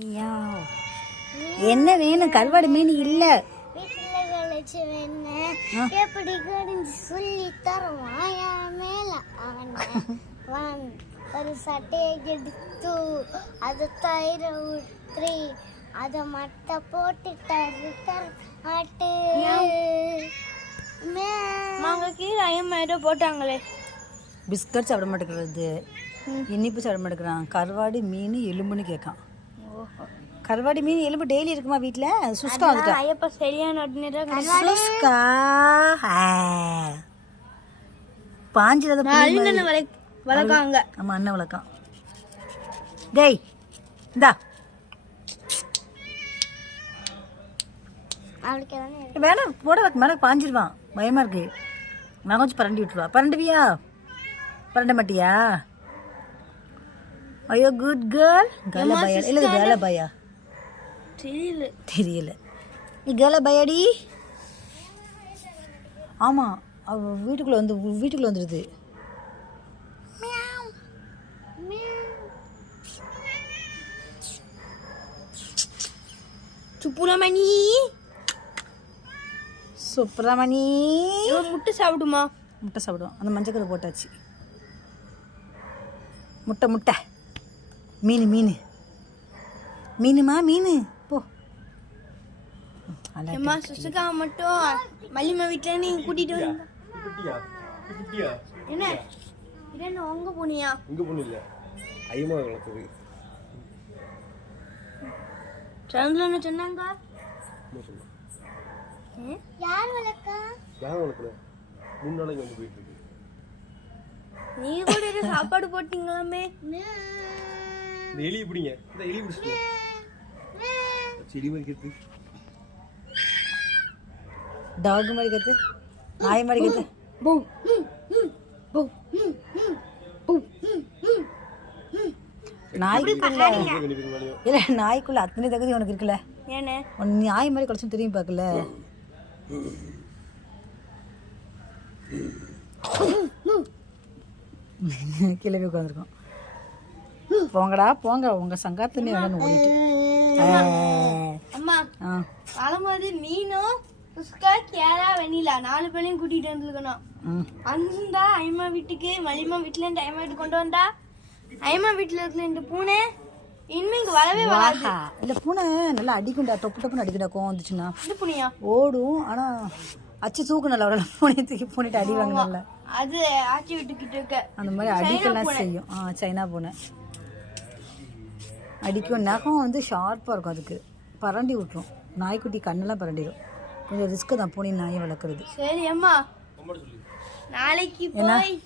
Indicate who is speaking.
Speaker 1: ஐயா. என்ன வேணும்? கருவாடு மீன் இல்ல.
Speaker 2: எப்படி கடிஞ்சு சொல்லி தருவான் என் மேல அவன் ஒரு சட்டையை எடுத்து அதை தயிர ஊற்றி அதை மட்டை போட்டு தரு தர மாட்டு
Speaker 3: நாங்க கீழே ஐயம்மா போட்டாங்களே.
Speaker 1: பிஸ்கட் சாப்பிட மாட்டேங்கிறது. இனிப்பு சாப்பிட மாட்டேங்கிறான். கருவாடு மீன் எலும்புன்னு கேட்கான். கருவாடு மீன் எலும்பு டெய்லி இருக்குமா வீட்டில் சுஸ்கா வந்துட்டா.
Speaker 3: ஐயப்பா சரியான
Speaker 1: சுஸ்கா பாஞ்சிரத
Speaker 3: அண்ணனை வளை வளர்க்காங்க.
Speaker 1: ஆமா அண்ணன் வளர்க்கான். டேய் இந்தா. வேணாம் போட வைக்க மேலே பாஞ்சிருவான். பயமா இருக்கு. நான் கொஞ்சம் பரண்டி விட்டுருவா. பரண்டுவியா? பரண்ட மாட்டியா? ஐயோ குட் கேர்ள் கேர்ல பயா இல்லை கேர்ல பயா
Speaker 3: தெரியல.
Speaker 1: தெரியல. நீ கேர்ல பயாடி ஆமா அவ வீட்டுக்குள்ள வந்து வீட்டுக்குள்ள வந்துடுது
Speaker 3: சுப்புரமணி
Speaker 1: சுப்பிரமணி
Speaker 3: முட்டை சாப்பிடுமா?
Speaker 1: முட்டை சாப்பிடுவோம். அந்த மஞ்சக்கரு போட்டாச்சு. முட்டை முட்டை. மீன் மீன். மீனுமா மீன்? போ.
Speaker 3: அம்மா சுசுகா மட்டும் மல்லிமா வீட்டுல நீ கூட்டிட்டு வந்த என்ன இது என்ன? உங்க போனியா
Speaker 4: இங்க பொண்ணு இல்ல. ஐயமா வளர்த்தது.
Speaker 3: சந்திரன் சொன்னாங்க?
Speaker 2: யார் வளர்க்கா?
Speaker 4: யார் வளர்க்கல மூணு நாளைக்கு வந்து போயிட்டு இருக்கு.
Speaker 3: நீ கூட சாப்பாடு போட்டீங்களாமே?
Speaker 4: இந்த எலி பிடிங்க. இந்த எலி பிடிச்சிட்டு செடி மாதிரி
Speaker 1: டாக் மாதிரி கத்து நாய் மாதிரி கத்து நாய்க்குள்ள இல்ல நாய்க்குள்ள அத்தனை தகுதி உனக்கு இருக்குல்ல. உன் நாய் மாதிரி குறைச்சும் திரும்பி பார்க்கல. கிளம்பி உட்காந்துருக்கோம் போங்கடா போங்க. உங்க சங்காத்தனே வேணும் ஓடிட்டு
Speaker 3: அம்மா வரும்போது நீனும் சுஸ்கா கேரா வெண்ணிலா நாலு பேரையும் கூட்டிட்டு வந்துருக்கணும். அந்த ஐமா வீட்டுக்கு மலிமா வீட்டுல இருந்து ஐமா வீட்டுக்கு கொண்டு வந்தா. ஐமா வீட்டுல இருக்கிற இந்த பூனை இங்க வரவே வராது.
Speaker 1: இல்ல பூனை நல்லா அடிக்கும்டா. டொப்பு டொப்புன்னு அடிக்கடா கோவம் வந்துச்சுன்னா.
Speaker 3: இந்த பூனையா?
Speaker 1: ஓடும். ஆனா அச்சு தூக்கு நல்லா வரல பூனை தூக்கி பூனைட்டு அடி வாங்க
Speaker 3: அது ஆச்சி வீட்டுக்கிட்ட இருக்க.
Speaker 1: அந்த மாதிரி அடிக்கலாம் செய்யும். ஆ சைனா பூனை. அடிக்கும். நகம் வந்து ஷார்ப்பாக இருக்கும் அதுக்கு. பரண்டி விட்டுரும். நாய்க்குட்டி கண்ணெல்லாம் பரண்டிடும் கொஞ்சம் ரிஸ்க்கு தான் பூனி நாயை வளர்க்குறது.
Speaker 3: சரி அம்மா. நாளைக்கு போய்